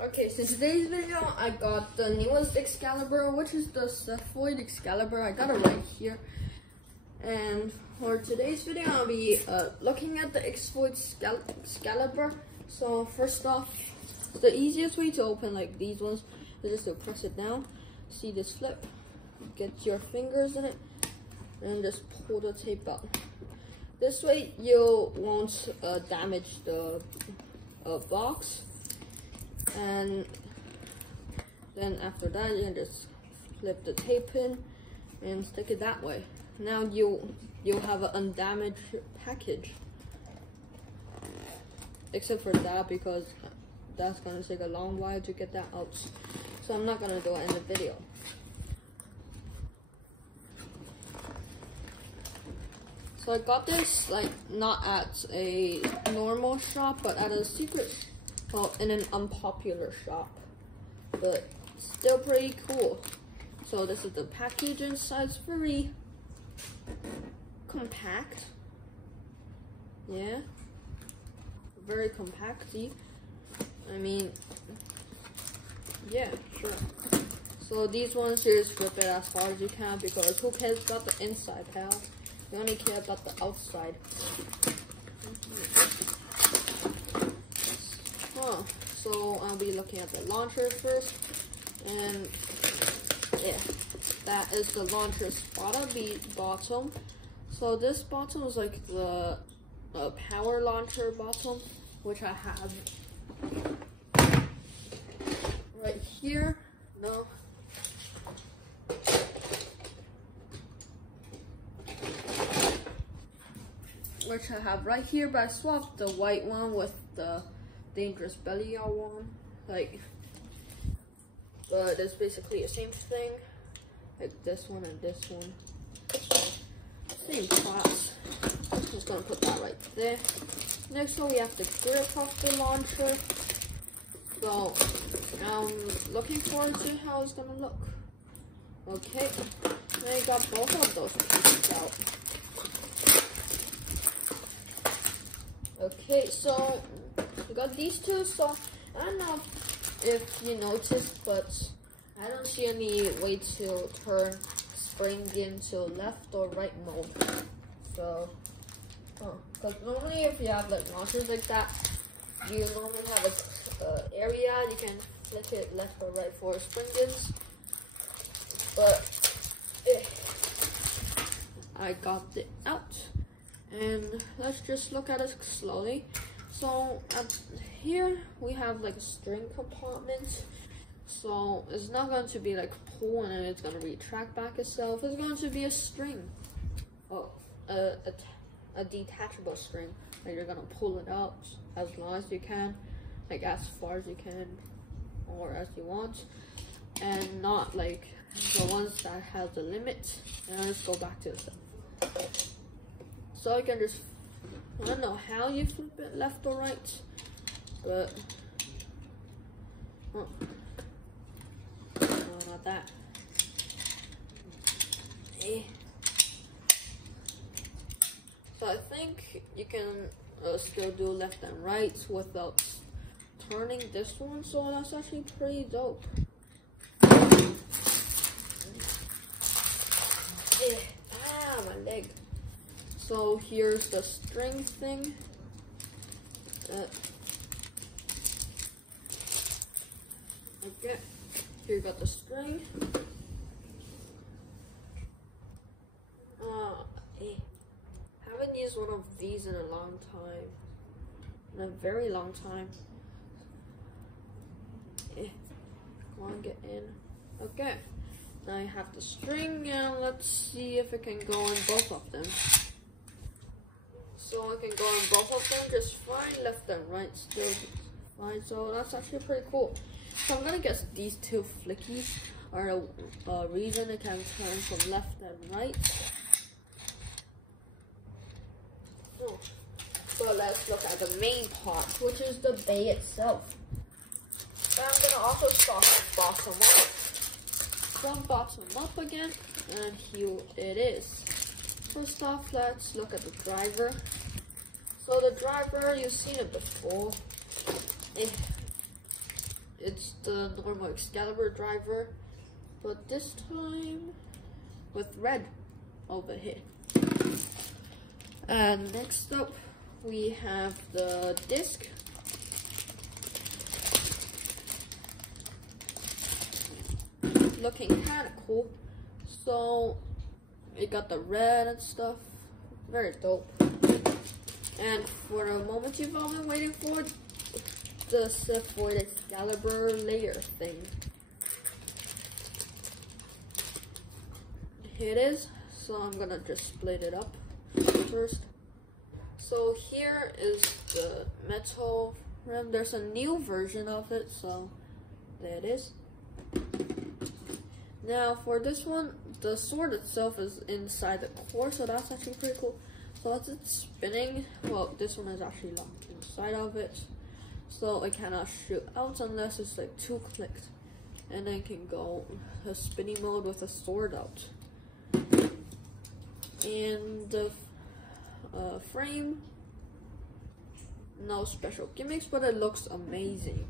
Okay, so in today's video, I got the newest Excalibur, which is the Cephoid Excalibur. I got it right here. And for today's video, I'll be looking at the Cephoid Excalibur. So first off, the easiest way to open like these ones is just to press it down. See this flip? Get your fingers in it, and just pull the tape out. This way, you won't damage the box. And then after that, you can just flip the tape in and stick it that way. Now you'll have an undamaged package, except for that, because that's gonna take a long while to get that out. So I'm not gonna do it in the video. So I got this like not at a normal shop, but at a secret. Well, in an unpopular shop, but still pretty cool. So this is the package inside. It's very compact. Yeah, very compacty. I mean, yeah, sure. So these ones, you just rip it as far as you can, because who cares about the inside, pal? You only care about the outside. So I'll be looking at the launcher first, and yeah, that is the launcher's bottom. So this bottom is like the power launcher bottom, which I have right here. No. Which I have right here, but I swapped the white one with the dangerous belly one, like, but it's basically the same thing, like this one and this one, same class. I'm just gonna put that right there. Next one, we have the grip of the launcher. So I'm looking forward to how it's gonna look. Okay, then I got both of those pieces out. Okay, so we got these two. So I don't know if you noticed, but I don't see any way to turn spring into left or right mode. So, because normally if you have like launchers like that, you normally have a area you can flick it left or right for spring-ins. But I got it out. And let's just look at it slowly. So here we have like a string compartment. So it's not going to be like pull and then it's going to retract back itself. It's going to be a string. Oh, a detachable string. Like you're going to pull it out as long as you can, like as far as you can or as you want, and not like the ones that has a limit. And let's go back to the stuff. So you can just, I don't know how you flip it left or right, but, no, not that. So I think you can still do left and right without turning this one, so that's actually pretty dope. My leg. So here's the string thing. Okay, here you got the string. Haven't used one of these in a long time. In a very long time. Come on, get in. Okay, now you have the string, and let's see if it can go in both of them. So I can go in both of them just fine, left and right still fine. So that's actually pretty cool. So I'm gonna guess these two flickies are the reason it can turn from left and right. So let's look at the main part, which is the bay itself. And I'm gonna also start from bottom up. From bottom up again, and here it is. First off, let's look at the driver. So the driver, you've seen it before. it's the normal Excalibur driver, but this time with red over here. And next up, we have the disc. Looking kind of cool. So it got the red and stuff. Very dope. And for the moment you've all been waiting for, the Cephoid Excalibur layer thing. Here it is. So I'm gonna just split it up first. So here is the metal rim. There's a new version of it, so there it is. Now for this one, the sword itself is inside the core, so that's actually pretty cool. So as it's spinning, well, this one is actually locked inside of it, so it cannot shoot out unless it's like 2 clicks, and then it can go a spinning mode with a sword out. And the frame, no special gimmicks, but it looks amazing.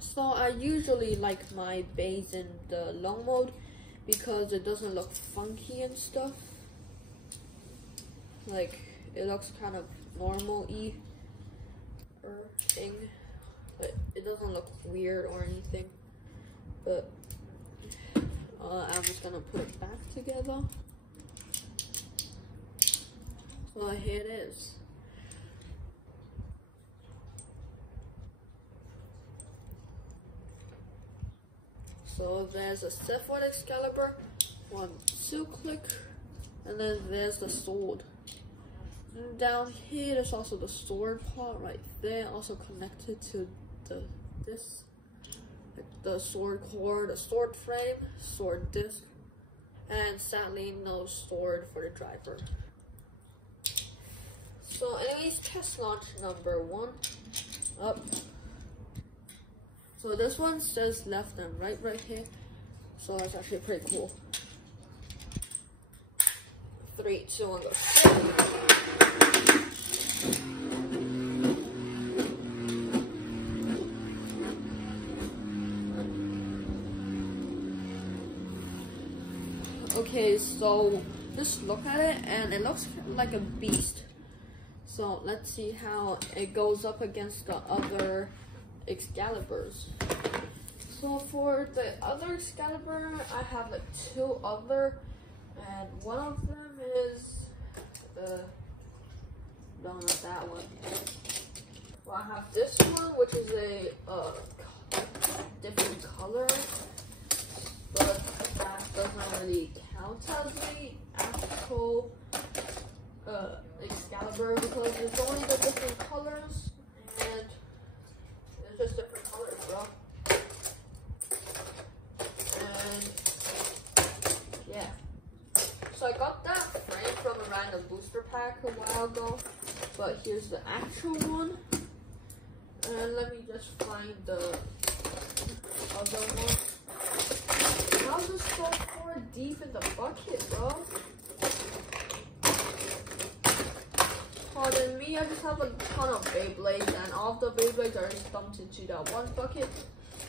So I usually like my base in the long mode because it doesn't look funky and stuff. Like, it looks kind of normal-y thing, but it doesn't look weird or anything. But I'm just gonna put it back together. So here it is. So there's a Cephoid Excalibur, 1 2 click, and then there's the sword. And down here there's also the sword part right there, also connected to this, like the sword core, the sword frame, sword disc, and sadly no sword for the driver. So anyways, test launch number 1 up. So this one says left and right here, so that's actually pretty cool. 3, 2, 1, go. Okay, so just look at it, and it looks like a beast. So let's see how it goes up against the other Excaliburs. So for the other Excalibur, I have like 2 other, and one of them is no, not that one. Well, I have this one, which is a different color, but that doesn't really count as the actual Excalibur because it's only the different colors, and it's just different colors, bro. And yeah, so I got that frame from a random booster pack a while ago, but here's the actual one. And let me just find the other one. How's this so far deep in the bucket, bro? Pardon me, I just have a ton of Beyblades, and all of the Beyblades are dumped into that one bucket.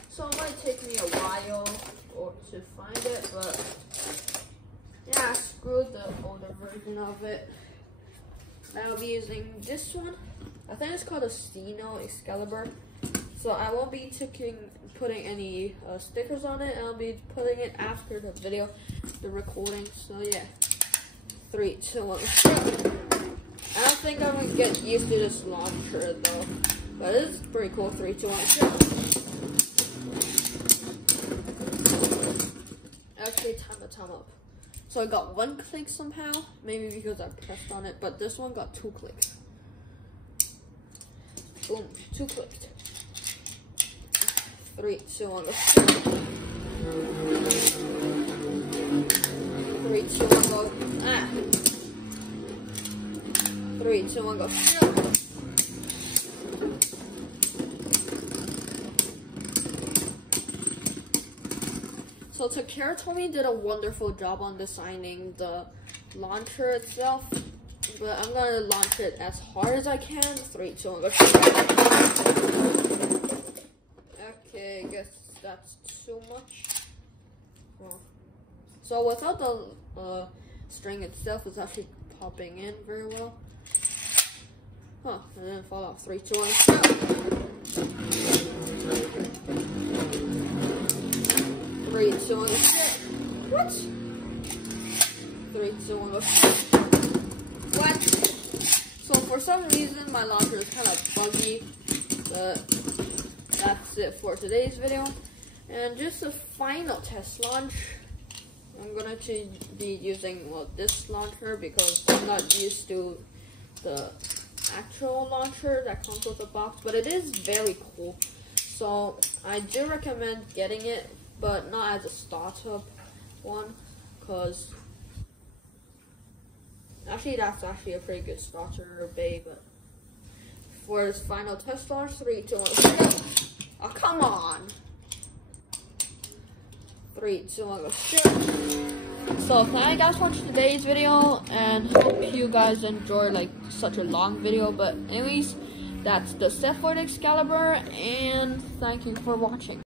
So it might take me a while to find it, but yeah, screw the older version of it. I'll be using this one. I think it's called a Steno Excalibur. So I won't be putting any stickers on it. I'll be putting it after the video, the recording. So yeah, 3, 2, 1. I don't think I'm gonna get used to this launcher though, but it's pretty cool. 3, 2, 1. Actually, time up. So I got 1 click somehow, maybe because I pressed on it, but this one got 2 clicks. Boom, 2 clicked. 3, 2, 1, go. 3, 2, 1, go. Ah. 3, 2, 1, go. So Takara Tomy did a wonderful job on designing the launcher itself, but I'm gonna launch it as hard as I can. 3, 2, 1, go. that's too much. Well, so without the string itself, it's actually popping in very well. Huh, and then fall off. 3, 2, 1, go! 3, 2, 1, what? 3, 2, 1, go. What? So for some reason, my launcher is kind of buggy, but that's it for today's video. And just a final test launch. I'm gonna be using this launcher because I'm not used to the actual launcher that comes with the box, but it is very cool. So I do recommend getting it, but not as a startup one, because actually that's actually a pretty good starter bay. But for this final test launch, 3, 2, 1, go! Oh, come on! 3, 2, 1, go! So thank you guys for watching today's video, and hope you guys enjoy like such a long video. But anyways, that's the Cephoid Excalibur, and thank you for watching.